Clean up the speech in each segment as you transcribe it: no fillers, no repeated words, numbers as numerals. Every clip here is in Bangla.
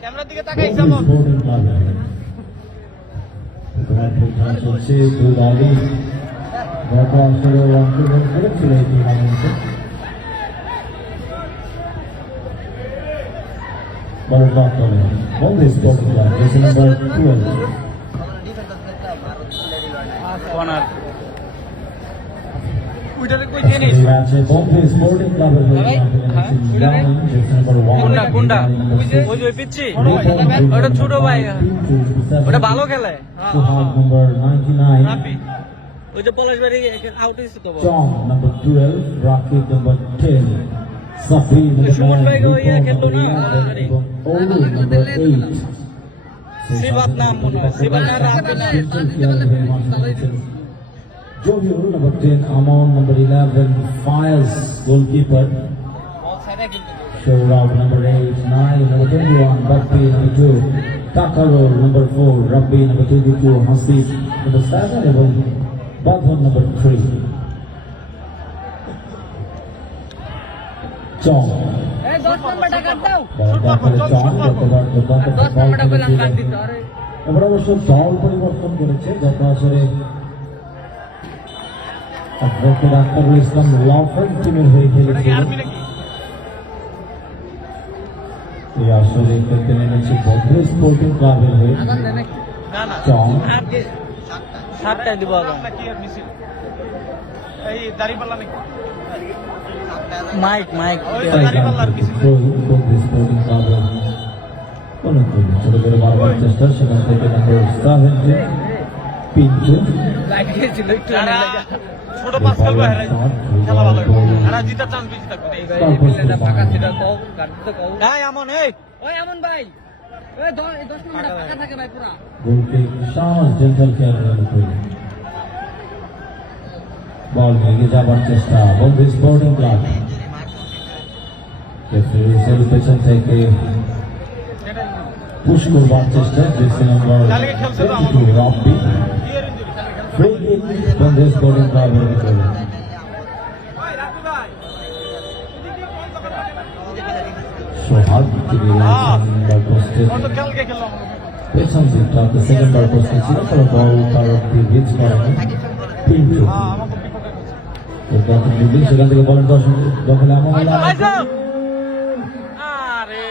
ক্যামেরার দিকে তাকাই যেমন চলছে দুই দলই গত আসরে অংশগ্রহণ করেছিল এই টুর্নামেন্টে। বল ড্রপ করে Bandhu sporting club jersey number 12 corner উইটারে কই দিয়ে নেই ম্যাচে বন্ধু স্পোর্টিং ক্লাবের হয়ে জার্সি নাম্বার 1 গুন্ডা ওই যে পিচ্ছি ওটা ছোট ভাই ওটা ভালো খেলে নাম্বার 99 রাপি ওই যে পলাশ বাড়ি আউট হইছে তো John number 12, Rakib number 10, Safi number Suman ভাই 9, গো ইয়া Nippon খেললো number না 11, এবং Olu number 8. সিবাত নাম মনে হয় সিবাত না রাপি না Jovior number 10, Amon number 11, Fires goalkeeper, বল সাইডে কিন্তু Shourab number 8, 9 number 21, Bakpi number 2, Takaro number 4, Rabbi number 22, Hasib number 7, এবং Badhan number 3. Chong. এই 10 নম্বরটা কাট দাও এবার অবশ্য দল পরিবর্তন করেছে গত আসরে ডক্টর আখতারুল ইসলাম লফেন টিমের হয়ে খেলেছিলেন। এই আসরে খেলতে নেমেছে বদ্র স্পোর্টিং ক্লাবের হয়ে না না চং। সাতটায় দিব আবার কি আর মিছিল এই দাড়িপাল্লা নাকি মাইক স্পোর্টিং ক্লাবের অনুকূল ছোট করে মারবার চেষ্টা, সেখান থেকে নম্বর 7 পিন্টু লাগিয়েছিল একটু ছোট পাস খেলবো খেলা ভালো আর জিতার চান্স বেশি থাকবে ফাঁকা ছিল কও কাটতে কও এই এমন এই ওই এমন ভাই ওই 10 নম্বরটা ফাঁকা থাকে ভাই পুরা গোলকিক শাহ জেন্টাল কেয়ারের অনুকূল বল ভেঙে যাবার চেষ্টা বন্ধু স্পোর্টিং ক্লাব রেফারির পেছন থেকে পুশ করবার চেষ্টা জার্সি নাম্বার 22 রব্বি ফ্রি কিক বন্ধু স্পোর্টিং ক্লাবের অনুকূল সোহাগ তিনি নাম্বার পোস্টে খেলকে খেললাম পেছন দিকটা সেকেন্ড বার পোস্টে ছিল, তবে বল তার অব্দি রিচ করেনি পিন্টু সেখান থেকে বলেন দখলে আমার আরে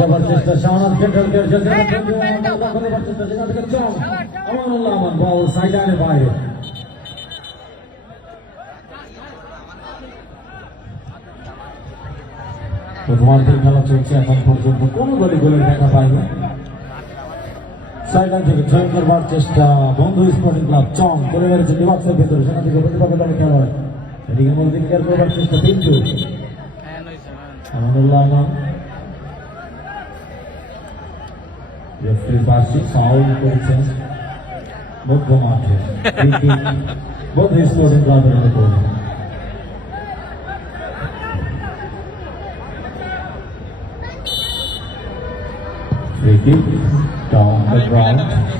যাবার চেষ্টা শাহনাজ জেন্টাল কেয়ার আমানুল্লাহ আমান বল সাইডারের বাইরে রোমান্টিক খেলা চলছে এখন পর্যন্ত কোনো দলই গোলের দেখা পায়নি। সাইডার থেকে জয়েন করবার চেষ্টা বন্ধু স্পোর্টিং ক্লাব চং করে বেড়েছে ডিবাক্সের ভেতরে, সেখান থেকে প্রতিপক্ষ দলে খেলা হয় এদিকে মসজিদ কেয়ার করবার চেষ্টা পিন্টু আমানুল্লাহ আমান রেফারির পাশে ফাউল করেছেন মধ্য মাঠে বন্ধু স্পোর্টিং ক্লাবের উপর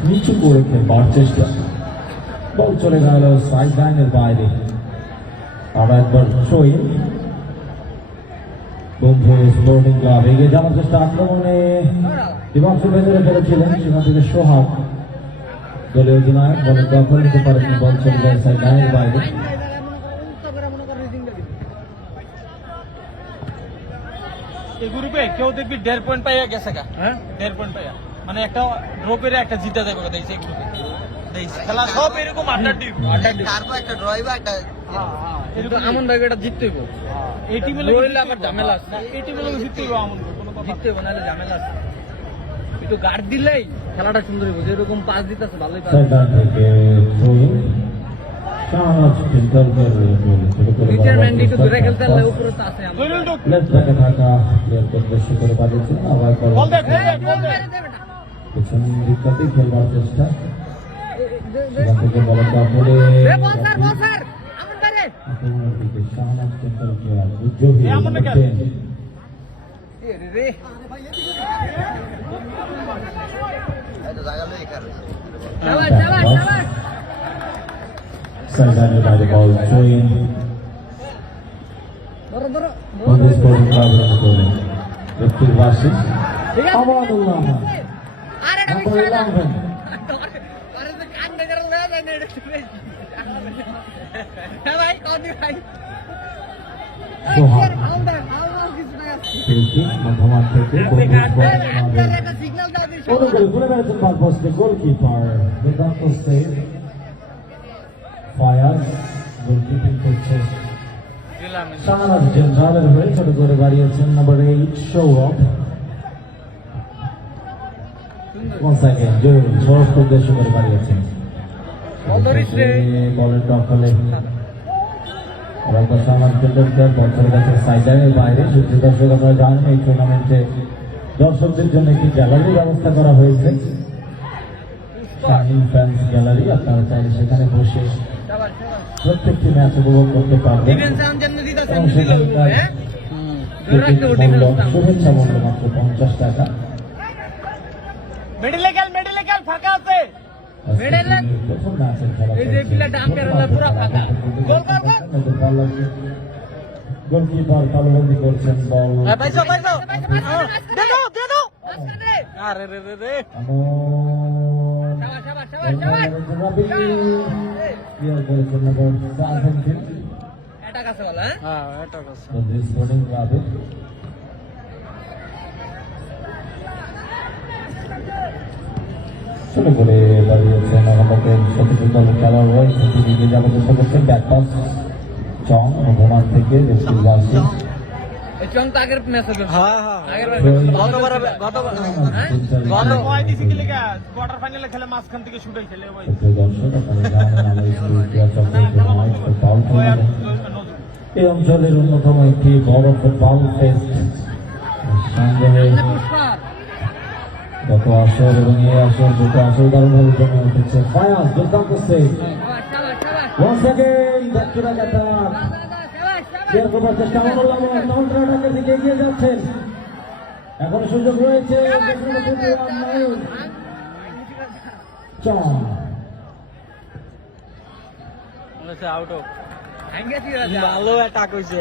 নিচু করে খেলবার চেষ্টা, বল চলে গেল সাইড লাইনের বাইরে। আর একবার শোই বন্ধু স্পোর্টিং ক্লাব এগিয়ে যাওয়ার চেষ্টা, আক্রমণে ডিবাক্সের ভেতরে ফেলেছিলেন, সেখান থেকে সোহাগ দলীয় অধিনায়ক বলে দখল নিতে পারেনি, বল চলে যায় সাইড লাইনের বাইরে। এই গ্রুপে কেউ দেখবি 1.5 পয়েন্ট পাইয়া গেছে গা, 1.5 পয়েন্ট পাইয়া মানে একটা ড্র করে একটা জিতা যাবে কথা এই গ্রুপে খেলা সব এরকম আড্ডা টিম তারপর একটা ড্রই বা একটা এরকম আমন ভাই এটা জিততে হইব এই টিমে লইলে আবার ঝামেলা আছে এই টিমে লোক জিততে হবে আমন কোনো কথা জিততে হবে নাহলে ঝামেলা আছে একটু গার্ড দিলেই খেলাটা সুন্দর হইব, যেরকম পাস দিতেছে ভালোই পাস সাইড থেকে থ্রোইং শাহনাজ টেন্ডুলকার ছোট করে নিচের ম্যান একটু দূরে খেলতে হলে উপরে তো আছে আমরা জহিরুল ঢুক। লেফট ব্যাকে থাকা প্লেয়ারকে উদ্দেশ্য করে বাজিয়েছেন আবার করে বল দে, বল দে, বল দে। মেরে দে বেটা পেছন দিকটাতেই খেলবার চেষ্টা সেখান থেকে বলটা পড়ে এ বল স্যার আমন বাইরে আক্রমণের দিকে শাহনাজ টেন্ডুলকার উজ্জ্বলী এ আমন না কেন? এ রে শাবাশ শাবাশ শাবাশ Sideline by the ball, throwing ধরো ধরো on the scoring club in the goal. Victor Vasis, Amadullah, আরে এটা number মিশালা 11. আরে তো কান নজর লয়ে যায় না এটা হ্যাঁ ভাই কোন দি ভাই Sohan, আউট কিছু না Filthy, মধ্যমান থেকে bonus ball একটা মারে। একটা সিগন্যাল দাও দিস অনুকূল ঘুরে বেড়াচ্ছেন বাদ বসতে গোলকিপার দুর্দান্ত সেভ ফায়াজ গোলকিপিং করছে দিলাম। শাহনাজ জেনারেল হয়ে ছোট করে বাড়িয়েছেন নাম্বার 8 সৌরভ once again জোর সৌরভকে উদ্দেশ্য করে বাড়িয়েছেন বল ধরিস রে। বলের দখলে রাজা শাহনাজ টেন্ডুলকার বছর বছর সাইডলাইনের বাইরে সূর্য দর্শক আপনারা জানেন এই টুর্নামেন্টে দর্শকদের জন্য একটি গ্যালারির ব্যবস্থা করা হয়েছে শাহিন ফ্যান্স গ্যালারি আপনারা চাইলে সেখানে বসে শাবাশ শাবাশ প্রত্যেকটি ম্যাচ উপভোগ করতে পারবেন ডিফেন্স আম জন্য দিতাছেন এবং দিল সেখানকার হ্যাঁ ধরে রাখতে ও মূল্য ডিফেন্স শুভেচ্ছা মূল্য মাত্র 50 টাকা মিডলে গেল, ফাঁকা আছে। মিডলে প্রথম ম্যাচের খেলা এই যে প্লেয়ারটা আম্পায়ার হলো পুরো ফাঁকা। গোল, গোল, গোল। গোলকিপার কালোবন্দি করছেন বল পাইছো। দে দাও, দে দাও। আরে আরে রে রে রে। আমন শাবাশ শাবাশ শাবাশ শাবাশ রবি ক্লিয়ার করেছেন নাম্বার 17 এটা কাছে বল হ্যাঁ হ্যাঁ, এটা কথা। So this sporting club ছোট করে দাঁড়িয়েছেন আমাদের প্রতিটি দলের খেলোয়াড় রয়েছে দিকে যাওয়ার চেষ্টা করছেন ব্যাক পাস চং ভোমান থেকে রেস্টিভ বাসি এই চং তো আগের ম্যাচে গেল হ্যাঁ, হ্যাঁ। আগের গতবার গত কয় দিছি কি লেগা কোয়ার্টার ফাইনালে খেলে মাঝখান থেকে শুটে খেলে ভাই। দর্শক আপনারা জানেন আমরা স্কুল ক্রিয়া চক্রের জন্য একটা পাউল ওই আর টুর্নামেন্ট নজর। এই অঞ্চলের অন্যতম একটি বড় ফুটবল ফেস্ট সঙ্গে পুষ্পার গত আসর এবং এই আসর দুটো আসর দারুণভাবে জমে উঠেছে ফায়াজ দুর্দান্ত সেভ শাবাশ শাবাশ শাবাশ once again back to the attack শাবাশ শাবাশ ক্লিয়ার করার চেষ্টা করলাম কাউন্টার অ্যাটাকের দিকে এগিয়ে যাচ্ছেন এখন সুযোগ রয়েছে চং বলেছে আউট অফ। আঙ্গে দিরা যা ভালো অ্যাটাক হইছে।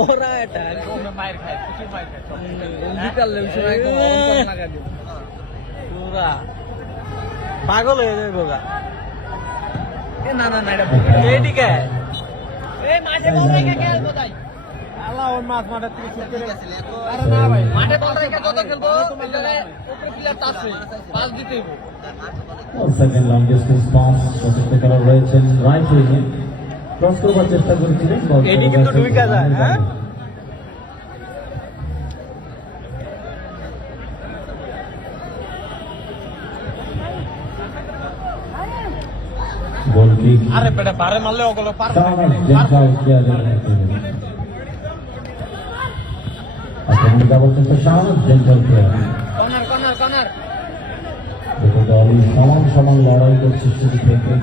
ওরা অ্যাটাক। মাইর খায়, প্রচুর মাইর খায়। দিতাল লেউছ না একদম অন করে লাগা দিও পুরা পাগল হয়ে যাবে গোগা। এ না না না এটা এইদিকে এ মাঠে বল রেখে খেল কোথায় আল্লাহ ওর মাছ মাঠের থেকে ছুট করে আরে না ভাই, মাঠে বল রেখে কত খেলবো তাহলে উপরে প্লেয়ার আছে পাস দিতেই হবে once again long distance pass প্রচেষ্টা করা রয়েছেন রাইট উইংয়ে ক্রস করবার চেষ্টা করেছিলেন বল এটি কিন্তু ঢুইকা যায়, হ্যাঁ? গোল কিক আরে বেটা বারে মারলে ওগুলো পারবে না। শাহনাজ জেনারেল কিয়া আক্রমণ যাওয়ার চেষ্টা শাহনাজ জেনারেল কিয়া কর্নার কর্নার কর্নার দুটো দলই সমান সমান লড়াই করছে শুরু থেকে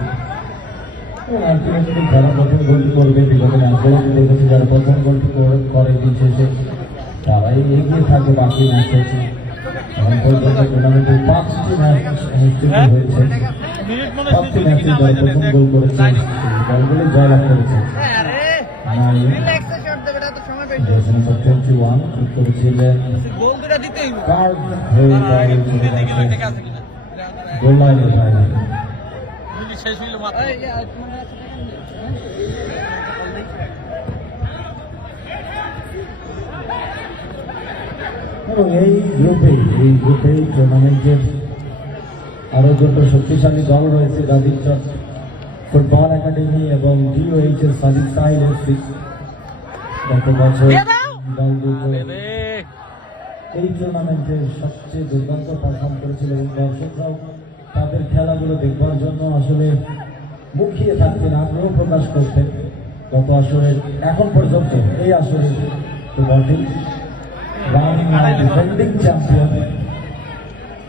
আলটিমেটলি যারা প্রথম গোলটি করবে বিগত ম্যাচগুলোতে দেখেছি যারা প্রথম গোলটি করে দিন শেষে তারাই এগিয়ে থাকে বাকি ম্যাচে এখন পর্যন্ত টুর্নামেন্টে 5টি ম্যাচ অনুষ্ঠিত হয়েছে মিনিট মনে 5টি ম্যাচে যারা প্রথম গোল করেছে সেই দলগুলি জয়লাভ করেছে আরে নাই রিল্যাক্স শট দেবে এটা তো সময় পেয়েছে জেসন 21 ঠিক করেছিলেন গোল দুটো দিতেই হবে কার্ড হয়ে আগে গেল ফুটে দিকে লইতে কাছে কিনা গোল লাইনের বাইরে যদি শেষ হইলো মাত্র এই তোমার আছে এবং এই গ্রুপে টুর্নামেন্টের আরো দুটো শক্তিশালী দল রয়েছে গাজীচক ফুটবল একাডেমি এবং ডিওএইচ এর সাদিক সাইল এফসি গত বছর দল দুটো এই টুর্নামেন্টে সবচেয়ে দুর্দান্ত পারফর্ম করেছিল এবং দর্শকরাও তাদের খেলাগুলো দেখবার জন্য আসলে মুখিয়ে থাকতেন, আগ্রহ প্রকাশ করতেন। গত আসরে এখন পর্যন্ত এই আসরে তো বটেই ডিফেন্ডিং চ্যাম্পিয়ন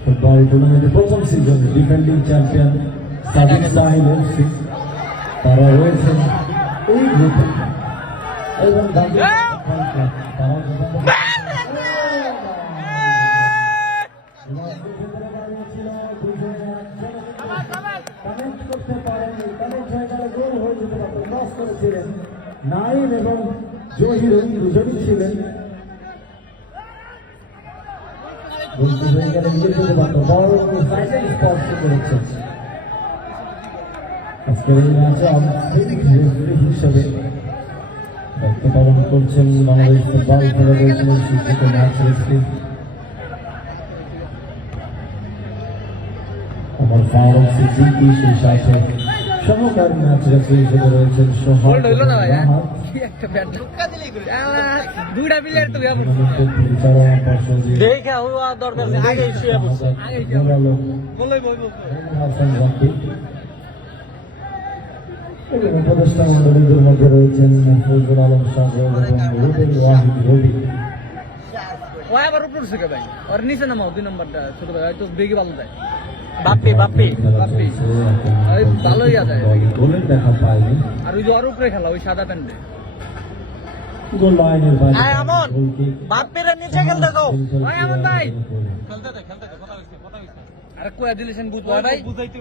ফুটবল টুর্নামেন্টের প্রথম সিজনে defending champion Sadiq Sahil FC, তারা রয়েছেন এই গ্রুপে এবং নাইম এবং জহিরুল দুজনই ছিলেন আজকের এই ম্যাচে হিসেবে দায়িত্ব পালন করছেন বাংলাদেশ ফুটবল ফেডারেশনের স্বীকৃত ম্যাচ রেফারি আমার ফারুক সিদ্দিকী, সেই সাথে সহকারী ম্যাচ রেফারি হিসেবে রয়েছেন সোহাগ দুইটা প্লেয়ার তো পরিচালনা পর্ষদ দেখা হওয়া দরকার নেই, আগে শুয়ে বসে হাসান রাব্বি এবং উপদেষ্টা মন্ডলীদের মধ্যে রয়েছেন ফজলুল আলম সাগর এবং রুবেল ওয়াহিদ রবি। ও আবার উপর থেকে ভাই আর নিচে নামাও 2 নম্বরটা ছোট ভাই হয়তো বেগে ভালো যায়। বাপ্পি বাপ্পি বাপ্পি এই ভালোই আছে গোলের দেখা পায়নি, আর ওই যে ওর উপরে খেলা ওই সাদা প্যান্টে গোল লাইনের বাইরে হ্যাঁ আমন বাপ্পিরা নিচে খেলতে দাও। ভাই আমন ভাই খেলতে দে কথা হইছে আরে কোয়া দিলেছেন বুঝ ভাই বুঝাইতে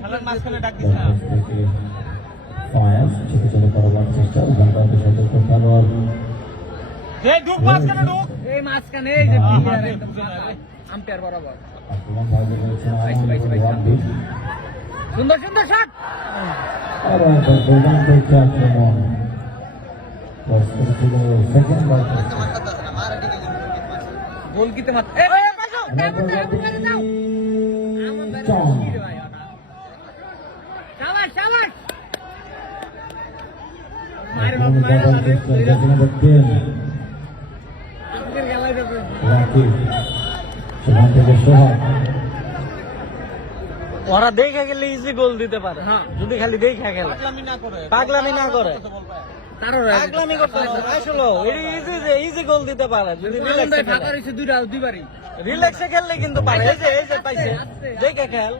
খেলার মাঝখানে ডাক দিছ না। ফায়ার ছোট ছোট করার চেষ্টা ঘন্টাতে সতর্ক খেলোয়াড় এই ঢুক মাঝখানে ঢুক, এই মাঝখানে এই যে প্লেয়ার একদম আম্পায়ার বরাবর আক্রমণ ভাগে রয়েছেন রাব্বি সুন্দর সুন্দর শট আর একটা দুর্দান্ত একটা আক্রমণ ছিল সেকেন্ড বার গোল কিতে মার এই পাইছো শাবাশ শাবাশ মারে বাপ ওরা দেখে গেলে ইজি গোল দিতে পারে, হ্যাঁ। যদি খালি দেখে গেলে পাগলামি না করে তারও পাগলামি করতে না আসলে ইজি গোল দিতে পারে যদি রিল্যাক্সে ফাঁকা রয়েছে দুইবারই রিল্যাক্সে খেললে কিন্তু পারে। এই যে পাইছে দেখে খেল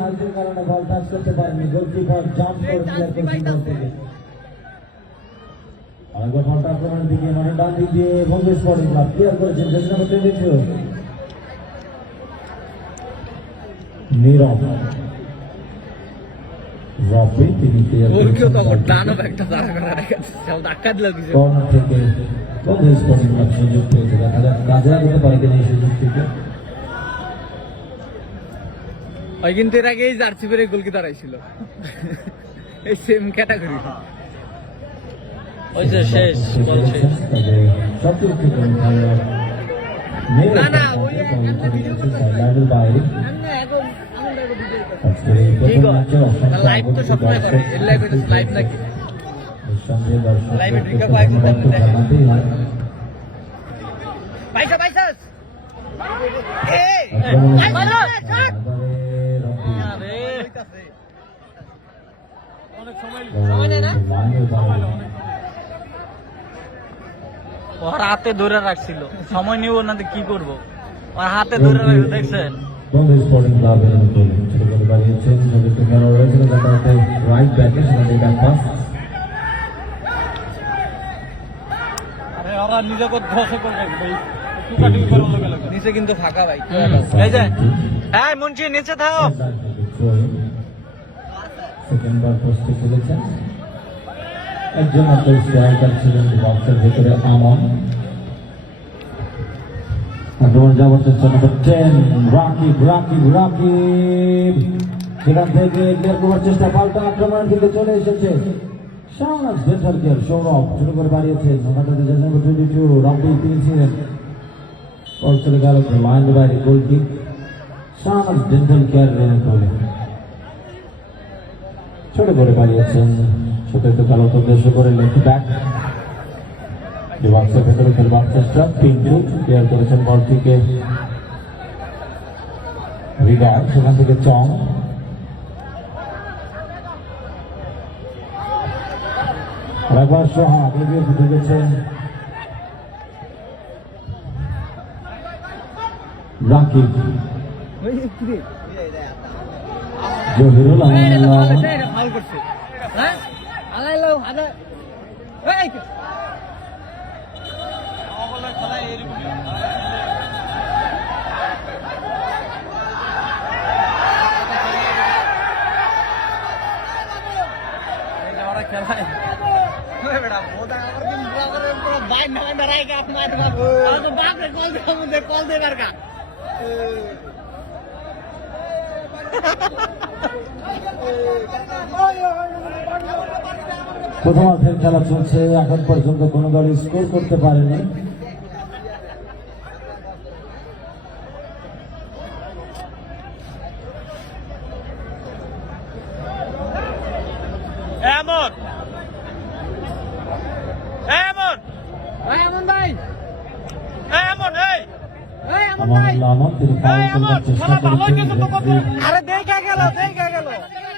হালতের কারণে বল টাচ করতে পারেনি, গোলকিপার জাম্প করে ক্লিয়ার করেছেন বল থেকে। আরেকবার পাল্টা আক্রমণের দিকে মানে ডান দিক দিয়ে বঙ্গ স্পোর্টিং ক্লাব ক্লিয়ার করেছেন জার্সি নাম্বার 22 নীরব রাব্বি, তিনি ক্লিয়ার গোলকিও তো করেছেন ডানও একটা দাঁড়া করা রেখেছে ধাক্কা দিল কিছু কর্নার থেকে বঙ্গ স্পোর্টিং ক্লাব সুযোগ পেয়েছে, দেখা যাক কাজে লাগাতে পারে কিনা এই সুযোগ থেকে। ওই কিন্তু এর আগে এই জার্সি পরে গোলকি দাঁড়াইছিল এই সেম ক্যাটাগরি ওই যে শেষ বল শেষ না না ওই একটা ভিডিও করতে বাইরে লাইভ তো সবসময় করে এর লাইভ এটা লাইভ নাকি পাইছা এই আরে অনেক সময় নেই না, ওর হাতে ধরে রাখছিল, সময় নিব না তো কি করবো, ওর হাতে ধরে রাখছে দেখছেন। স্পোর্টিং ক্লাবের ছোট করে বাড়িয়েছেন রাইট ব্যাকে সেখানে ব্যাক পাস। আরে ওরা নিজে করে ধসে করে রাখবে টুকাটুকি করে লোকে লাগে নিচে কিন্তু ফাঁকা ভাই এই যে এই মুন্সি নিচে থাকো। সেকেন্ড বার পোস্টে খেলেছেন একজন মাত্র স্ট্রাইকার ছিলেন বক্সের ভেতরে আমন। আক্রমণ যাওয়ার চেষ্টা নম্বর 10 রাকিব সেখান থেকে ক্লিয়ার করার চেষ্টা, পাল্টা আক্রমণের দিকে চলে এসেছে শাহনাজ ডেন্টাল কেয়ার। সৌরভ শুরু করে বাড়িয়েছেন নম্বর 22 রাব্বি, তিনি ছিলেন বল চলে গেল লাইন বাইরে, গোল কিক শাহনাজ ডেন্টাল কেয়ার বলে ছোট করে বাড়িয়েছেন ছোট একটু খেলা উদ্দেশ্য করে লেফট ব্যাক বাক্সের ভেতরে খেলবার চেষ্টা, পিন্টু ক্লিয়ার করেছেন বলটিকে হৃদয়, সেখান থেকে চং, একবার সোহাগ এগিয়ে ফুটে গেছে রাকিব, জহিরুল আলম, ফাউল করছে হ্যাঁ আলাইলাও আদা এই খেলা এরকমই খেলায় বেটা বোধা আমার দিন পুরো বাইক না দাঁড়ায় আপনার তো বাপরে কল দে বারকা প্রথমার্ধের খেলা চলছে, এখন পর্যন্ত কোনো দল স্কোর করতে পারেনি। এমন এমন এমন ভাই এমন এই এমন ভাই আমানুল্লাহ আহমদ তিনি ফাউল করবার চেষ্টা করেছেন, আরে দেখা গেল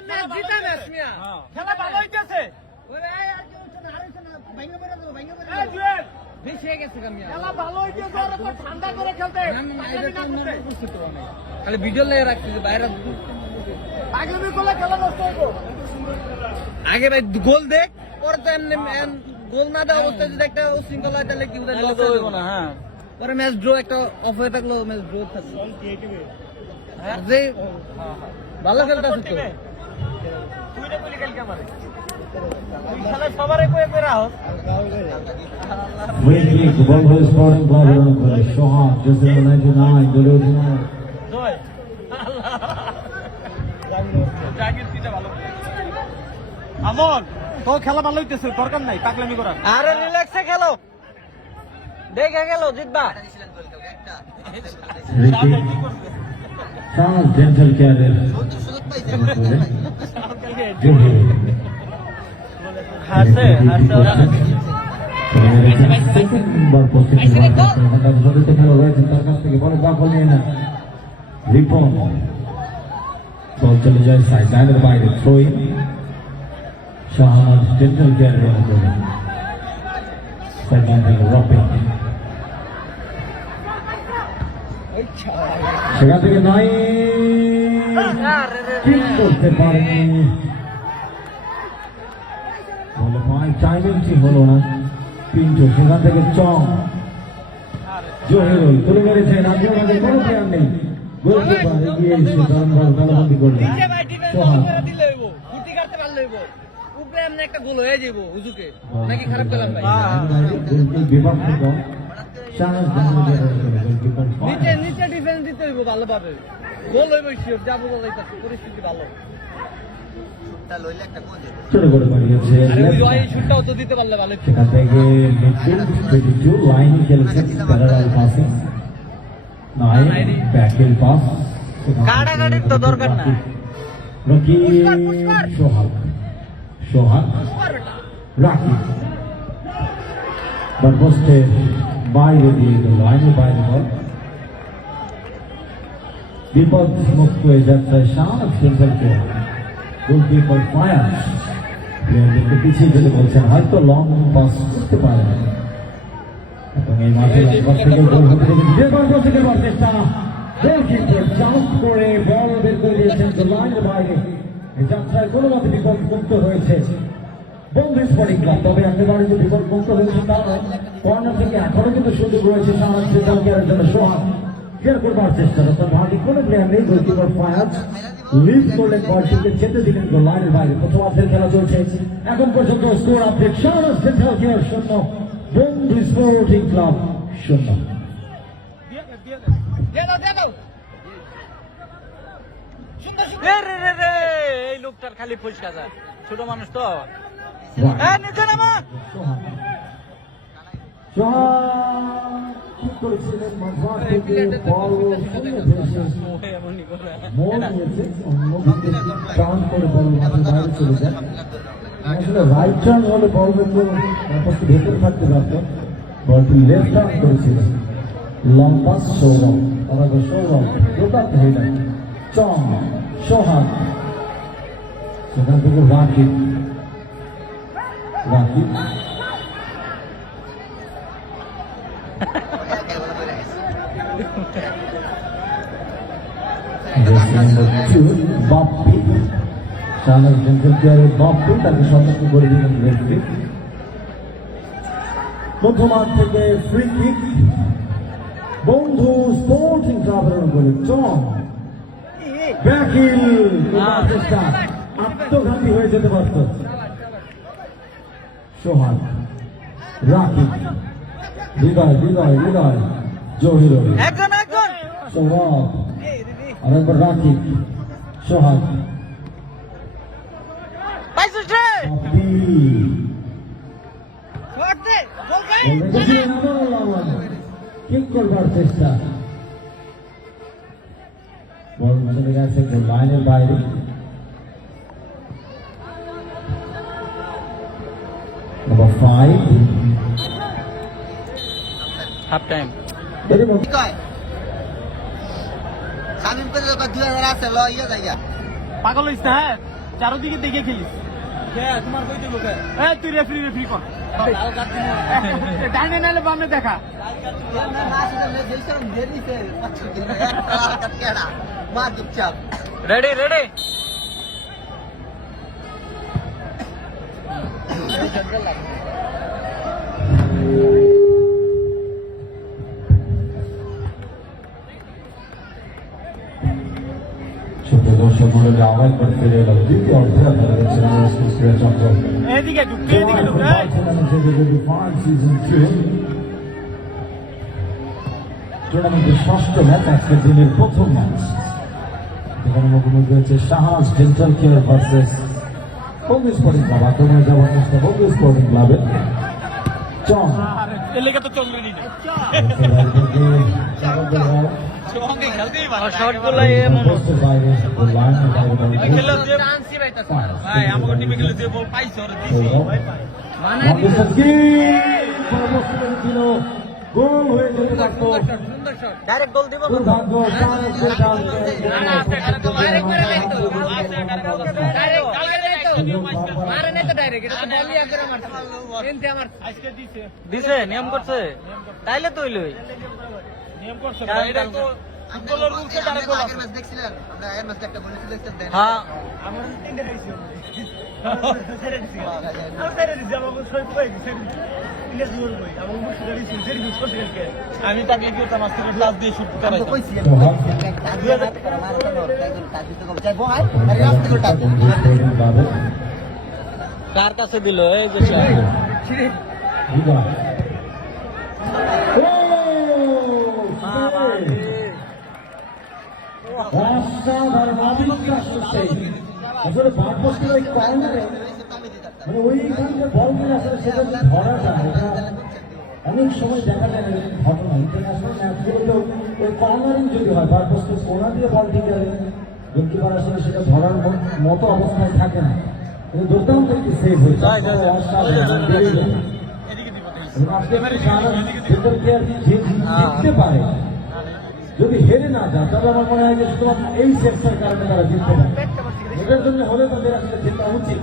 ম্যাচ জিতা ম্যাচ মিয়া খেলা ভালো হইতেছে ওরে আর কি হচ্ছে না আরে না ভাঙা পড়ে যাবে এই জুয়েল বেশি হয়ে গেছে কামিয়া খেলা ভালো হইতেছে আর তো ঠান্ডা করে খেলতে খালি ভিডিও লেগে রাখছি যে বাইরে পাগলামি করলে খেলা নষ্ট হইব আগে ভাই গোল দেখ পরে তো এমনি গোল না দেওয়া অবস্থায় যদি একটা শৃঙ্খলা তাহলে কি বোধহয় লস হইব না হ্যাঁ পরে ম্যাচ ড্র একটা অফ হয়ে থাকলো ম্যাচ ড্র থাকলো যে ভালো খেলতেছে তো তুই না বলি কালকে আমারে খেলা সবারই কই কই রাখো Free kick, ball for Sporting Club Ranakola. Sohan, just number 99, দলীয় অধিনায়ক। জয় আল্লাহ জাগির দিতে ভালো আমন তো খেলা ভালো হইতেছে দরকার নাই পাগলামি করার আরে রিল্যাক্সে খেলো দেখে গেল জিতবা Free kick, Charles Dental Care. Zahir. হাসে সেকেন্ডবার পোস্টে খেলবার চেষ্টা, এখন তার সতীর্থ খেলা রয়েছেন তার কাছ থেকে বলে দখল নিয়ে না রিপন, বল চলে যায় সাইড লাইনের বাইরে, থ্রোইং শাহনাজ ডেন্টাল কেয়ার করে সেকেন্ড থেকে রপে, সেখান থেকে নয় ঠিক করতে পারেনি, বলে পায় টাইমিং ঠিক হলো না, পিন্টু সেখান থেকে চং, জহিরুল তুলে মেরেছেন, আজকের মাঝে কোনো প্লেয়ার নেই, গোলকিপার এগিয়ে এসে দারুণভাবে তালাবন্দি করলেন সোহাগ। উপরে এমনি একটা গোল হয়ে যাবো হুজুকে নাকি খারাপ খেলাম ভাই বিপক্ষ দল শাহনাজ গোলকিপার নিচে নিচে ডিফেন্স দিতে হইব ভালোভাবে গোল হইব শিওর যাবো গোল হইতাছে পরিস্থিতি ভালো ছোট করে বাড়িয়েছে, আরে ওই শুটটাও তো দিতে পারলে ভালো ছিল সেখান থেকে মিডফিল্ড লাইন খেলেছেন প্যারালাল পাসিং, নয় ব্যাকের পাস, কাটাকাটির তো দরকার না। রকি সোহাগ, সোহাগ রাকিব পোস্টের বাইরে দিয়ে গেল, লাইনের বাইরে বল, বিপদ মুক্ত হয়ে যাচ্ছে শাহনাজ সেন্টারকে, গোলকিপার ফায়ার প্লেয়ারদেরকে পিছিয়ে যেতে বলছেন, হয়তো লং পাস করতে পারে না, এবং এই মাঠে থেকে গোল হতে থেকে চেষ্টা, গোলকিপার জাম্প করে বল বের করে দিয়েছেন লাইনের বাইরে, এই যাত্রায় কোনো মতে বিপদ মুক্ত হয়েছে বন্ধু স্পোর্টিং ক্লাব। তবে একেবারে যে বিপদ মুক্ত হয়েছে তা নয়, কর্নার থেকে এখনো কিন্তু সুযোগ রয়েছে শাহনাজ সেন্টারের জন্য, সোহাগ ক্লিয়ার করবার চেষ্টা, অর্থাৎ ভারী কোনো প্লেয়ার নেই, গোলকিপার ফায়ার লিফট করলেন বলটিকে যেতে দিলেন লাইনের বাইরে। প্রথমার্ধের খেলা চলছে, এখন পর্যন্ত score update Shahnaz central care 0, বন্ধু স্পোর্টিং ক্লাব 0। এই লোকটার খালি পরিষ্কার ছোট মানুষ তো নিচে নামা ঠিক করেছিলেন মাঝমাঠ থেকে বল মোড় নিয়েছে, অন্যদিকে টার্ন করে বল মাঠের বাইরে চলে যায়, আসলে রাইট টার্ন হলে বল কিন্তু ভেতরে থাকতে পারত, বলটি লেফট আর্ম করেছিলেন লং পাস সৌরভ তারপর সৌরভ দুর্দান্ত হেডার চং সোহাগ সেখান থেকে রাকিব রাকিব বাপ্পি শাহনাজ ডেন্টাল কেয়ারের বাপ্পি তাকে সতর্ক করে দিলেন রেফারি প্রথমার্ধ থেকে ফ্রি কিক বন্ধু স্পোর্টিং ক্লাবের বলে চং ব্যাকিল চেষ্টা আত্মঘাতী হয়ে যেতে পারত সোহাগ রাকিব হৃদয় হৃদয় হৃদয় জহির একজন একজন সৌরভ আরেকবার রাকিব সোহাগ পাইছিস রে বাপ্পি শট দে গোল গাই দেখেছিলেন আবার কিক করবার চেষ্টা বল চলে গেছে লাইনের বাইরে number 5 half time very move কয় সামিম করে 2000 আছে ল ইয়া জায়গা পাগল হইছ না হ্যাঁ চারদিকে দেখে খেলিস তোমার কই দিব কে তুই রেফারি কর ডাইনে নালে বামে দেখা রেডি রেডি ছোট দর্শক মন্ডলী আবার একবার ফিরে এলাম দ্বিতীয় অর্ধে আপনারা দেখছেন ক্রীড়া চক্র এদিকে ঢুকতে এদিকে ঢুকতে টুর্নামেন্টের ষষ্ঠ ম্যাচ আজকের দিনের প্রথম ম্যাচ এখানে মুখোমুখি হয়েছে শাহনাজ ডেন্টাল কেয়ার ভার্সেস বঙ্গ স্পোর্টিং ক্লাব আক্রমণে যাওয়ার চেষ্টা বঙ্গ স্পোর্টিং ক্লাবের চং এলাকা তো চল রেডি সঙ্গে খেলতেই ভালো শট গুলো এমন খেলে দিয়ে চান্সই পাইতাছ না ভাই আমাকে টিমে খেলে দিয়ে বল পাইছো আর দিছি গোল হয়ে যেতে পারত সুন্দর শট ডাইরেক্ট গোল দিব দুর্ভাগ্য মারে নাই তো ডাইরেক্ট এটা তো বল ইয়া করে মারছে এনতে আমার আজকে দিছে দিছে নিয়ম করছে তাইলে তো হইলই নিয়ম করছে এটা তো ফুটবলের রুলসে ডাইরেক্ট গোল আগের ম্যাচ দেখছিলেন আমরা আগের ম্যাচে একটা বলেছি দেখছেন দেন হ্যাঁ আমরা তিনটা খাইছি সেরে দিছি আমি সেরে দিছি আমাকে সই কই দিছি ইলেস গোল কই আমাকে মুখ ধরে দিছি সেরে দিছি করতে গেছে আমি তাকে কি তামাস করে ক্লাস দিয়ে শুট করাই তো কইছি আমি 2000 টাকা মারো তো একজন কাজ দিতে কম চাই ভাই আরে রাস্তা করে টাকা কার কাছে দিল এই যে আসলে বারপোস্টের ওই কর্নারে মানে ওইখানকার বল গুলো আসলে সেটা ধরা যায় এটা অনেক সময় দেখা যায় এরকম ঘটনা ইন্টারন্যাশনাল ম্যাচগুলোতেও ওই কর্নারিং যদি হয় বারপোস্টের কোনা দিয়ে বল দিকে গেলে গোলকিপার আসলে সেটা ধরার মতো অবস্থায় থাকে না কিন্তু দুর্দান্ত একটি সেভ হয়েছে অসাধারণ বেরিয়ে যায় এবং আজকে ভেতর কে জিততে পারে যদি হেরে না যায় তবে আমার মনে হয় যে শুধুমাত্র এই সেক্সের কারণে তারা জিততে পারে এটার জন্য হলে তাদের আসলে জেতা উচিত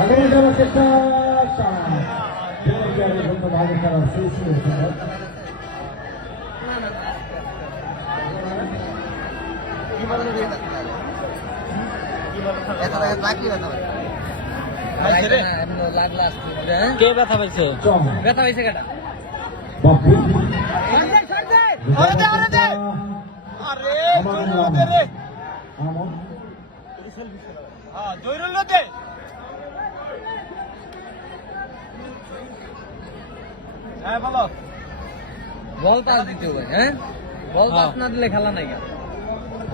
আগামী যাওয়ার চেষ্টা ভালো খেলার শেষ হয়েছে লাগলা কে ব্যথা পাইছে চম ব্যথা হইছে কেটা বাপ্পি আরে দে আরে দে আরে জয়রুল দে রে আমন হ্যাঁ জয়রুল দে হ্যাঁ বলো বল পাস দিতে হবে হ্যাঁ বল পাস না দিলে খেলা নাই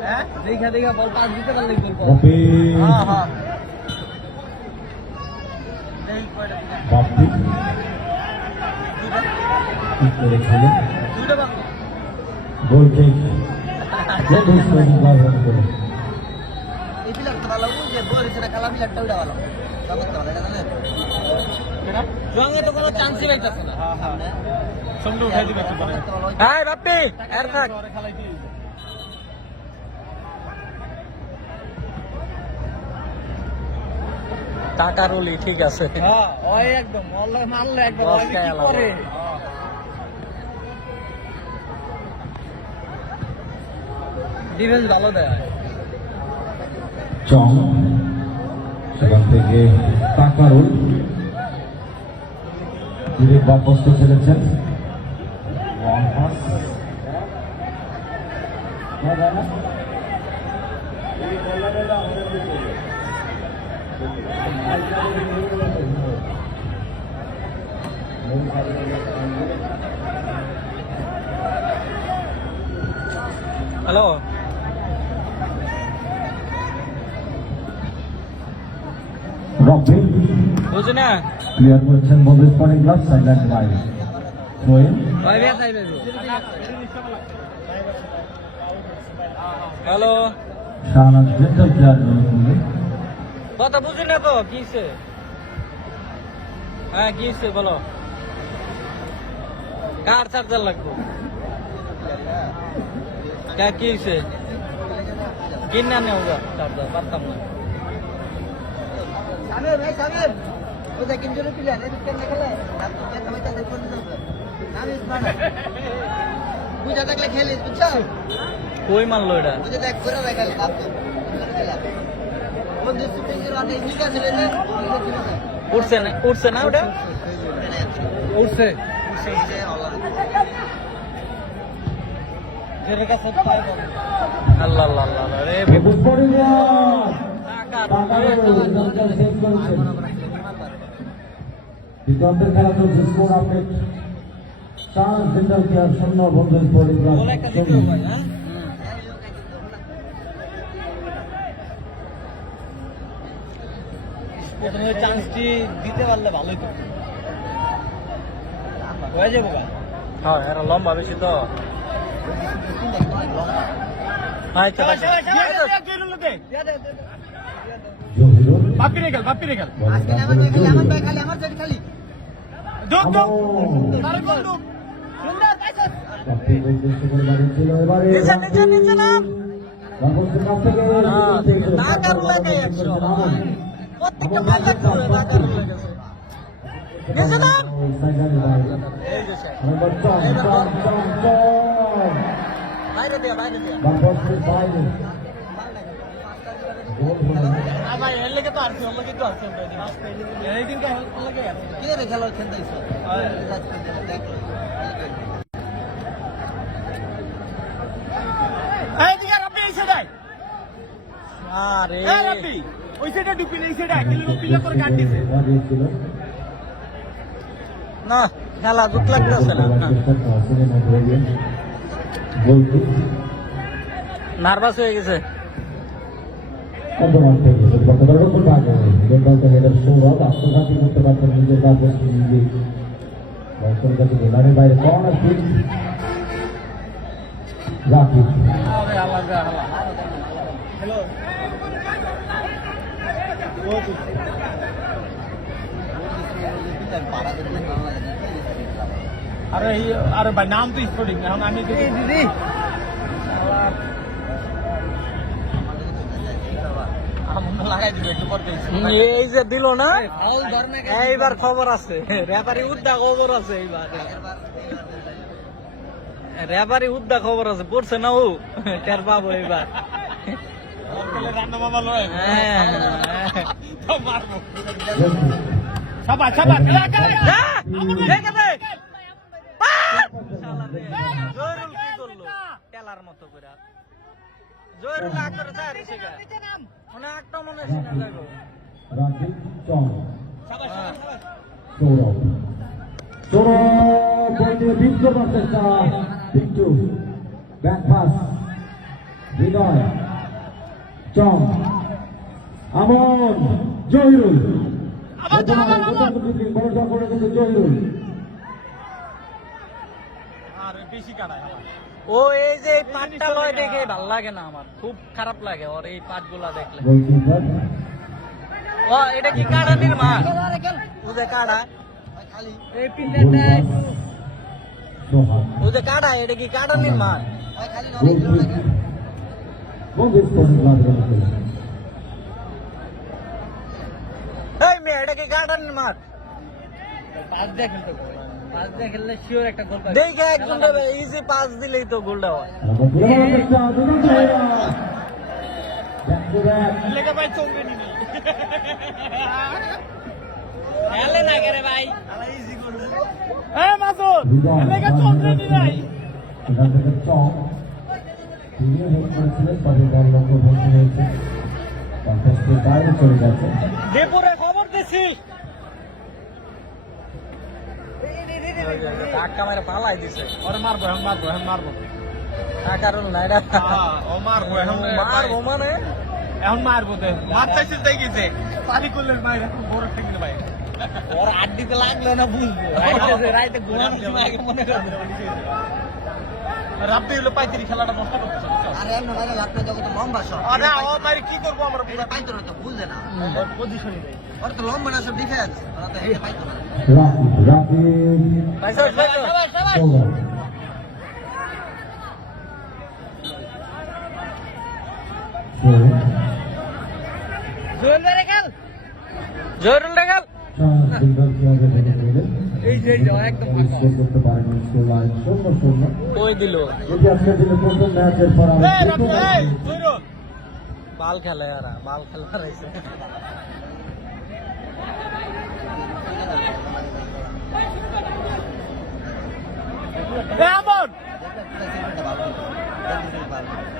হ্যাঁ দেখা দেখা বল পাস দিতে পারলে গোল পাস বাপ্পি হ্যাঁ হ্যাঁ বাপ্পি কি করে খেলে দুইটা বাক গোল কিক বন্ধু স্কোরিং ক্লাব করে এই প্লেয়ার তো ভালো যে বল এসে খেলা প্লেয়ারটা ওটা ভালো সব তো ভালো এটা জানেন জঙ্গে তো কোনো চান্সই পাইতাছে না সামনে উঠাই দিবে একটু পরে হ্যাঁ বাপ্পি আর থাক টাকা রুলি ঠিক আছে হ্যাঁ ওই একদম ওলে মারলে একদম বস ওই কি খেয়াল করে ডিফেন্স ভালো দেয় চং সেখান থেকে তাকারুল ডিরেক্ট বল পোস্টে ফেলেছেন লং পাস হ্যালো রবি বুঝি না ক্লিয়ার করেছেন ball sporting club sideline by throw in ভাই ভাই খাইবে হ্যালো শাহনাজ মেন্টাল প্লেয়ার করবে কথা বুঝি না তো কিছে হ্যাঁ কিছে বলো কার চার্জার লাগবে কে কিছে কিনা নেও গা চার্জার পারতাম না সামনে ভাই সামনে ওটা কিন জন্য প্লেয়ার এই কেন খেলে আপনি কেন আমি তাদের কোন যাবে আমি স্মার্ট বুঝা থাকলে খেলিস বুঝছো কই মারলো এটা বুঝে দেখ করে রাখাল আপনি কোন ডিসিপ্লিন এর অনেক নিকা ছিল না উঠছে না ওটা উঠছে যেটা কাছে পাই পাবো আল্লাহ আল্লাহ আল্লাহ রে স্পটিং টাকা তাকারুল ইন্টার সেভ করেছেন দ্বিতীয়ার্ধের খেলা চলছে score update chance mental player 0 বন্ধু স্পটিং ক্লাব বলে একটা দিতে হবে হ্যাঁ প্রথমে চান্সটি দিতে পারলে ভালোই তো হয়ে যাবো গা হ্যাঁ এরা লম্বা বেশি তো আচ্ছা জহিরুল বাপি রে গেল আজকে আমার ভাই খালি আমার ভাই খালি আমার সাইড খালি দুক দুক তার গোল দুক সুন্দর পাইছস বাপি উদ্দেশ্য করে দাঁড়িয়েছিল এবারে নিচে নাম রাহুলের কাছ থেকে টাকার লাগে প্রত্যেকটা বাজার করে টাকার লাগে নিচে নাম এই যে স্যার বাইরে দিয়া ভাই এর লেগে তো আসছে ওর লেগে তো আসছে এই দিনটা লাগে কি রে খেলা খেলতেইছ এই দিকে রাব্বি এই সাইডাই আরে এই রাব্বি ওই সাইডে ঢুকি এই সাইডে কিলো পিলা করে কাট দিছে না খেলা দুঃখ লাগতেছে না নার্ভাস হয়ে গেছে বাইরে কর্নার কিক রাকিব আরে আল্লাহ আল্লাহ হ্যালো ও তো আরে ভাই নাম তো স্পোর্টিং এখন আমি দিদি আমরা লাগাই দিব একটু পর এই যে দিল না ফাউল ধরনে এইবার খবর আছে রেফারি উদ্দা খবর আছে এইবার রেফারি উদ্দা খবর আছে পড়ছে না ও টের পাবো এইবার রান্না মামা লয় হ্যাঁ তো মারবো ছাপা ছাপা জয়রুল কি করলো টেলার মতো করে জয়রুল আগ করে চায় রে সেগা মনে একটা মনে শুনে যাগো রাকিব চং সৌরভ বল দিয়ে বিজ্ঞ চেষ্টা বিট্টু ব্যাক পাস হৃদয় চং আমন জহিরুল বড় করে কিন্তু জহিরুল আর বেশি কাটায় ও এই যে এই পাটটা লয় দেখে ভাল লাগে না আমার খুব খারাপ লাগে ওর এই পাটগুলা দেখলে গোলকিপার ও এটা কি কাটানির মাঠ ও যে কাটা এই পিনটা সোহাগ ও যে কাটা এটা কি কাটা নির্মাণ Moses for the blood revolution. এই মেয়ে এটা কি কাটা নির্মাণ পাঁচ দিয়ে খেলতে পারে পাঁচ দিয়ে খেললে শিওর একটা গোল পাবে দেখে একজন ইজি পাস দিলেই তো গোলটা হয় লেখা ভাই চমকে নিবি খেলে না করে ভাই আলা ইজি গোল মাসুদ লেখা চমকে নি ভাই দেপুরে খবর দিছি টাকা মেরে পালাই দিছে ওরে মারবো এখন মারবো টাকার না এটা ও মারবো মারবো মানে এখন মারবো দে মারতেছিস তাই গেছে পানি করলে মাইরা বড় ঠেকিল ভাই ওর আড্ডিতে লাগলো না বুঝবো রাইতে ঘুমানোর সময় আগে মনে করবে রাব্বি হলো পাইতিরি খেলাটা নষ্ট করতেছে আরে এমন মানে লাভ না যখন লম্বা শট আরে ও মারি কি করব আমরা এটা পাইতো না তো বুঝে না পজিশনই নাই ওর তো লম্বা না সব ডিফেন্স ওরা তো এটা পাইতো না পয়সা জোল ধরে খেল জরুল দেখাল এই যে একদম করতে পারেনি কই দিল যদি আজকের দিনে প্রথম ম্যাচের পর বাল খেলে এরা বাল খেলা রয়েছে এমন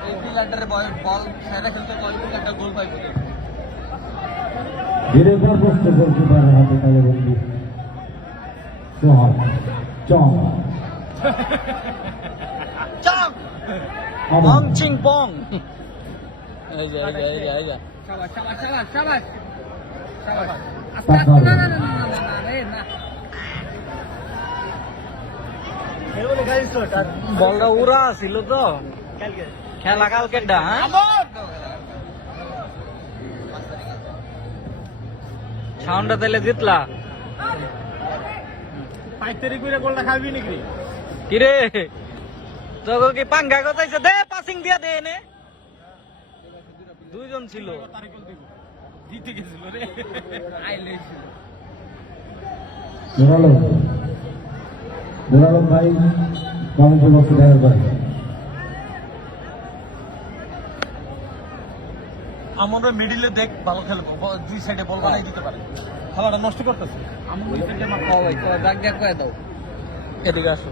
এই প্লেয়ারের বল সেরা খেলতে বল একটা গোল পাইতো ধীরে বরবস্ত গোলকিপারের হাতে তালে বন্দি সোহাগ চং চাপ পং চিং পং এই যে এই যে শাবাশ শাবাশ শাবাশ শাবাশ শাবাশ টাকা না না না না না রে না খেলবো না গাইস শট বলটা উড়া ছিল তো কালকে খেলা কালকে ডা সাউন্ডটা তাহলে জিতলা পাইতিরি কইরা গোলটা খাবি নাকি কিরে তোকে কি পাঙ্গা কথাইছে দে পাসিং দিয়া দে এনে দুইজন ছিল তারে গোল দিব জিতে গেছিল রে আইলে নুরালো ভাই কমেন্টে বক্স দেওয়ার ভাই আমরা মিডিলে দেখ ভালো খেলবো দুই সাইডে বল বানাই দিতে পারে খেলাটা নষ্ট করতেছে আমরা দুই সাইডে মার খাও ভাই তোরা দাগ দাগ করে দাও এদিকে আসো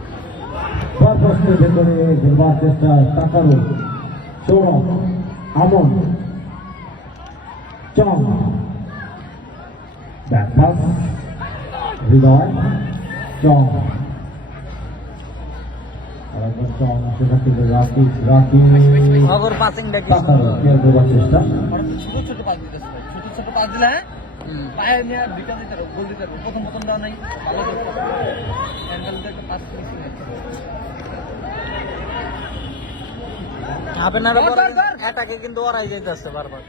বরবস্তের ভেতরে ঘুরবার চেষ্টা টাকারও সৌরভ আমন চং ব্যাকপাস হৃদয় চং আরেকবার চং সেটা থেকে রাখি নগর পাসিং দেখি টাকারও খেয়াল করবার চেষ্টা ছোট ছোট পাস দিতেছে ভাই ছোট ছোট পাস দিলে হ্যাঁ পায়ে নিয়ে ঢুকে দিতে পারো গোল দিতে পারো প্রথম প্রথম দাও নাই ভালো হ্যান্ডেল দিয়ে পাস মিসিং আছে আপনার এটাকে কিন্তু ওরাই যাইতেছে বারবার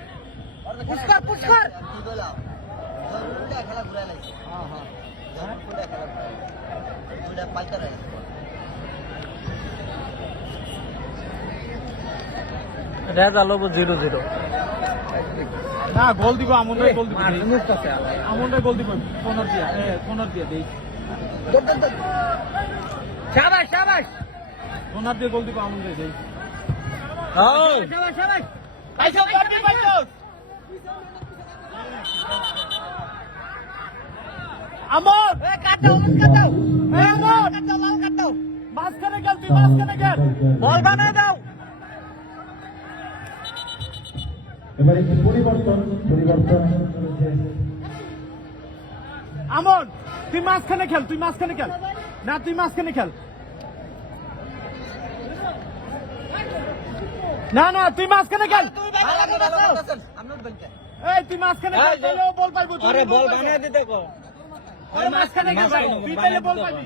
পুষ্কার পুষ্কার কি বলাম উল্টা খেলা ঘুরে লাগছে হ্যাঁ হ্যাঁ উল্টা খেলা উল্টা পাইতো না রেজাল্ট হবো 0-0 না গোল দিব আমনরাই গোল দিব মার মুখ আছে আলাই আমনরাই গোল দিব কোনর দিয়ে দেই শাবাশ শাবাশ কোনর দিয়ে গোল দিব আমনরাই দেই শাবাশ শাবাশ পাইছো পারবি পাইছো আমন এ কাট দাও কাট দাও আমন কাট দাও লাল কাট দাও মাঝখানে গেল তুই মাঝখানে গেল বল বানায় দাও এবার একটি পরিবর্তন করেছে আমন তুই মাঝখানে খেল না তুই মাঝখানে খেল না তুই মাঝখানে খেল ভালো করতেছেন আপনি বলতে এই তুই মাঝখানে খেল তাহলে ও বল পাইবো তুই আরে বল বানায় দিতে কো ওরে মাঝখানে খেল ভাই তুই তাহলে বল পাইবি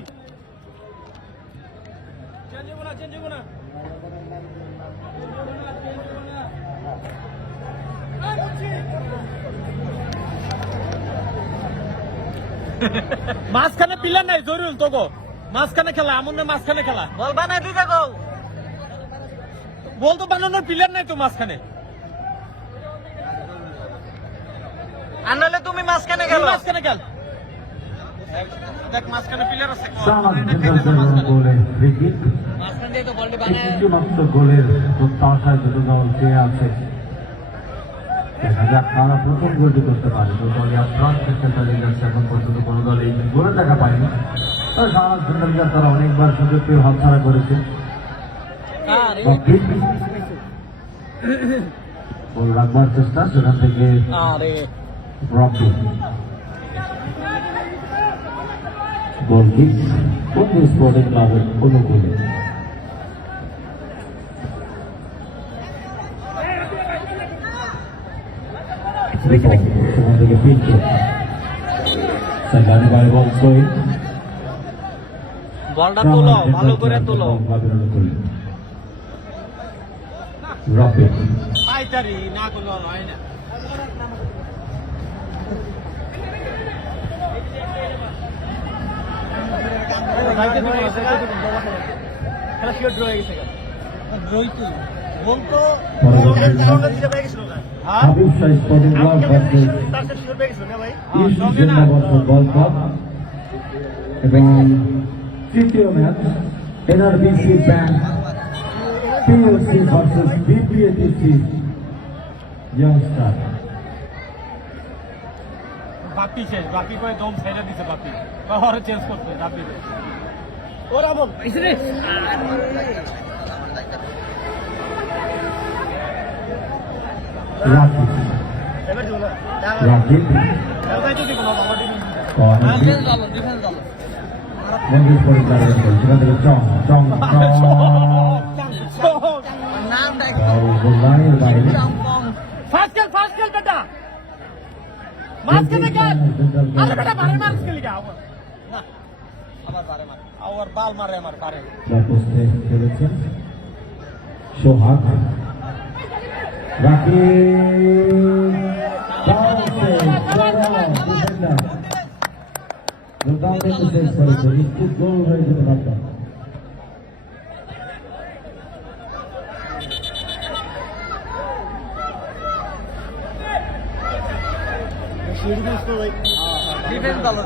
চেঞ্জ হবো না মাঝখানে পিলার নাই জরুর তোগো মাঝখানে খেলা এমন না মাঝখানে খেলা বল বানাই দিতে গো বল তো বানানোর পিলার নাই তো মাঝখানে আনলে তুমি মাঝখানে খেল গেল মাঝখানে খেল দেখ মাঝখানে পিলার আছে শাহবাজ জিন্দালকে গোলে ফ্রি কিক মাঝখান দিয়ে তো বলটি এই বানায় কিছুমাত্র গোলের প্রত্যাশায় দুটো দল চেয়ে আছে দেখা যাক তারা প্রথম গোলটি করতে পারে দু দলই আপ্রাণ চেষ্টা চালিয়ে যাচ্ছে এখন পর্যন্ত কোনো দল এই গোলের দেখা পায়নি তবে শাহবাজ জিন্দালকে তারা অনেকবার সুযোগ পেয়ে হাতছাড়া করেছে আরে গোল রাখবার চেষ্টা সেখান থেকে আরে রবি গোল কিক কোন স্পোর্টিং ক্লাবের অনুকূলে সেখান থেকে পিঞ্চ সেখানে বাই বল সই বলটা তুলো ভালো করে তুলো রবি পাইতারি না করলে হয় না খেলা শিওর ড্র হয়ে গেছে রই তুই বল তো Habib Shah sporting club versus east Zindabad football club এবং তৃতীয় match NRBC bank PLC versus BPATC youngster বাপি শেষ বাপি করে দম ছেড়ে দিছে বাপি ওরা চেঞ্জ করতে বাপি ওরা বল ইসরে রাকিব এবার দিও না রাকিব এবার তো দিব না আমার দিন কর্নার ডিফেন্স দল ডিফেন্স দল মঞ্জুর পরিচালনা করে সেখান থেকে চং চং নাম দেখ লাইনের বাইরে ফাস্ট খেল বেটা মাঝখানে খেল আরে বেটা বারে মার খেলি গা না আবার বারে মার আর বাল মারে আমার বারে পোস্টে খেলেছেন সোহাগ রাকিব দুর্দান্ত শেষ করেছে নিশ্চিত গোল হয়ে যেতে পারত ডিফেন্স দল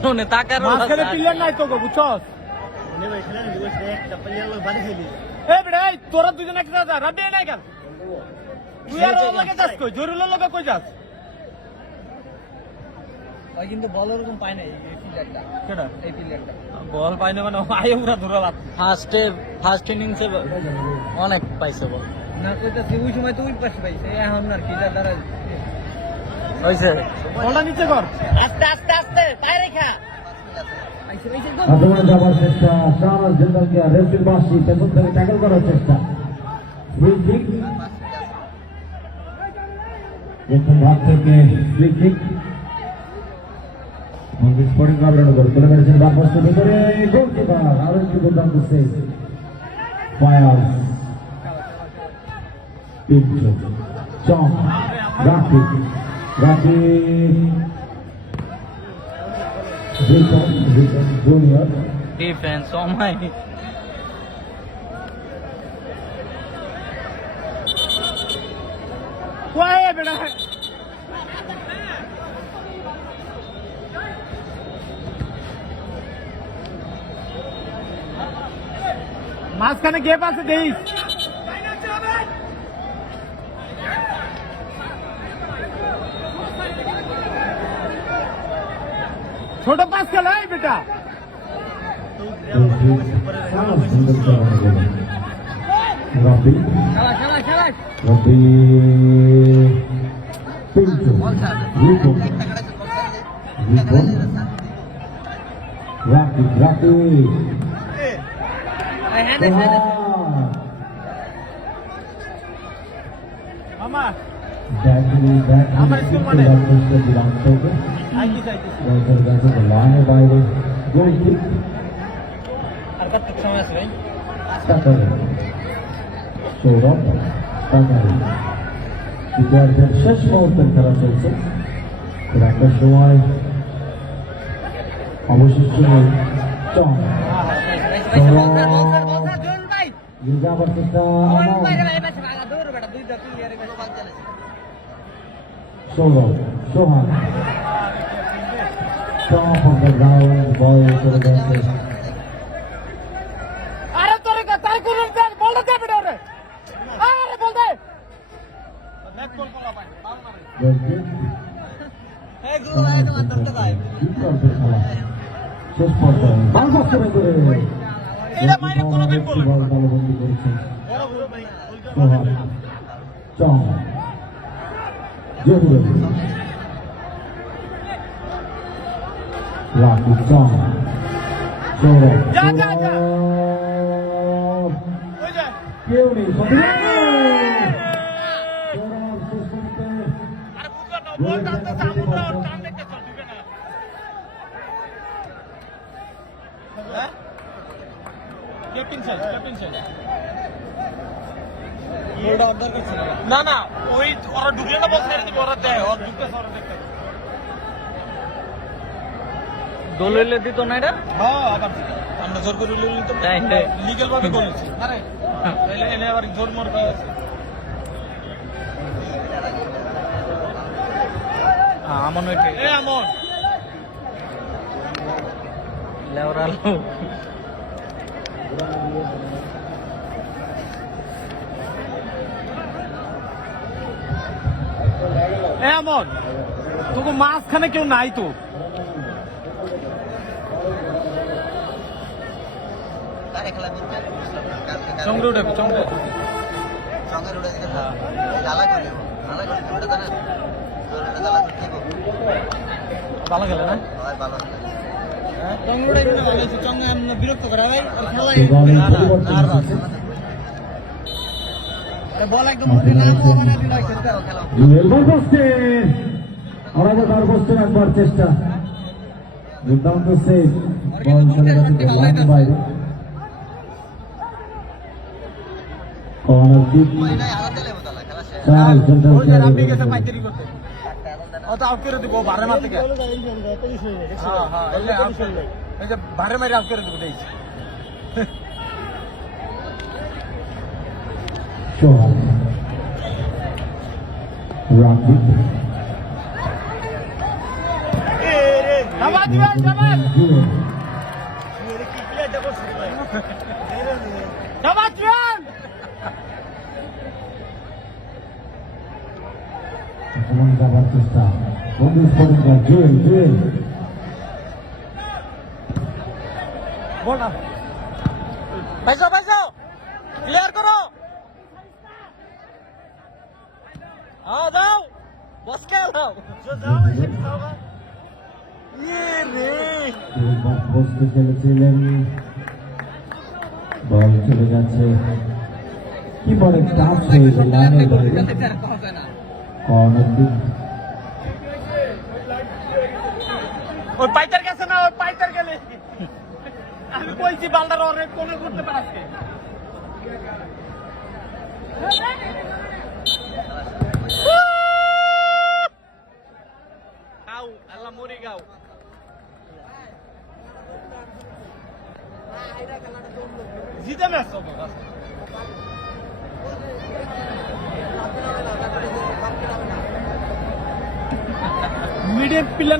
শুনে তাকার মাঝখানে প্লেয়ার নাই তো গো বুঝছস নে ভাই খেলা দিবস একটা প্লেয়ার লোক বাড়ি খেলি এ বেটা এই তোরা দুজন একটা যা রাবি নাই কেন তুই আর ওর লগে যাস কই জরুল লগে কই যাস ওই কিন্তু বল ওরকম পায় না এই প্লেয়ারটা কেডা এই প্লেয়ারটা বল পাই না মানে আয় পুরা ধরে লাভ ফার্স্ট ইনিংসে অনেক পাইছে বল না কইতাছি ওই সময় তো ওই পাশে পাইছে এখন আর কি যার দ্বারা হইছে বলটা নিচে কর আস্তে আস্তে আস্তে পায়ে রেখা পাইছে পাইছে গো আক্রমণে যাওয়ার চেষ্টা শাহবাজ জিন্দালকে রেফরির বাসি পেছন থেকে ট্যাকল করার চেষ্টা ফ্রি কিক প্রথম ভাগ থেকে ফ্রি কিক মঞ্জুর স্পোর্টিং ক্লাবের অনুকূলে তুলে মেরেছেন বাম পোস্টের ভিতরে গোলকিপার আরো একটি দুর্দান্ত সেভ ফায়ার পিঞ্চ চং রাকিব জুনিয়র ডিফেন্স ও মাই কই বেটা মাঝখানে গেপ আছে দেইস ছোট পাস খেলা এই বেটা রবি খেলা খেলা খেলা রবি পিন্টু রিপন রিপন রাকিব এই হ্যান্ড হ্যান্ড মামা আমার স্কুল মানে? বাইরে আইকি যাইতেছি গোল কিক আর কত সময় আছে ভাই সৌরভ দ্বিতীয়ার্ধের শেষ মুহূর্তের খেলা চলছে। খুব একটা সময় অবশিষ্ট নেই। চং আবার চেষ্টা সৌরভ সোহান top of the ground, ball চলে যাচ্ছে আরে তোর তাই কোন বলটা দে বেটা রে আরে বল দে নেট বল করা পাই বাল মারে এই গোল আয় তোমার দরকার ভাই শেষ পর্যায়ে বাল বছরে করে এটা মাইরে কোনদিন বল বল বলবন্দি করেছেন বড় বড় ভাই সোহান চং জহুর রাখি চং সৌরভ যা, যা, যা। ওই যা কেউ নেই আরে বুঝলা না বল টানতে চামুন্ডা আর টান দেখতে চল দিবে না হ্যাঁ ক্যাপ্টেন সাইড ওটা অর্ডার করছে না না ওই ওরা ঢুকলে না বল ছেড়ে দিবে ওরা দেয় ওরা ঢুকতে ওরা দেখতে দলিলে দিত না এটা হ্যাঁ আবার আমরা জোর করে লিল তো তাই রে। লিগ্যাল ভাবে বলেছি আরে এনে আবার জোর মোর করে আমন ওইটা এ আমন লেওরালো এ আমন তোকে মাঝখানে কেউ নাই তো কারে খেলা দিতে চংড়ে উঠে চংড়ে সঙ্গে উড়ে দিতে জ্বালা করে ওটা জানেন ওটা জ্বালা করে দিব ভালো খেলে না হয় ভালো চংড়ে কিন্তু ভালো আছে চংড়ে আমরা বিরক্ত করা ভাই আর খেলা বল একদম ওঠে না তো ওখানে দিলা খেলতে একবার চেষ্টা দুর্দান্ত সেভ বল চলে গেছে লাইনের বাইরে কর্নার কিক নাই আলাদা লেবো তালা খেলা শেষ চার সেন্টার ওই যে রাব্বি গেছে পাইতেরি করতে ও তো আউট করে দিব বারে মারতে গিয়ে হ্যাঁ হ্যাঁ এই যে বারে মারে আউট করে দিব দেইছি সোহান রাকিব জামাত দিবেন জামাত জুয়েল জামাত দিবেন আক্রমণ করার চেষ্টা বন্ধু স্পোর্টিং জুয়েল বল না পয়সা ক্লিয়ার করো হ্যাঁ দাও বস কে দাও বসতে চলেছিলেন বল চলে যাচ্ছে কি বলে টাচ হয়ে গেল লাইনের বাইরে কর্নার কিক ওই পাইতার গেছে না ওই পাইতার গেলে আমি বলছি বালদার ওরে কোনে করতে পারছে গাও আল্লাহ মরি গাও জিতে ম্যাচ মিডিয়াম প্লেয়ার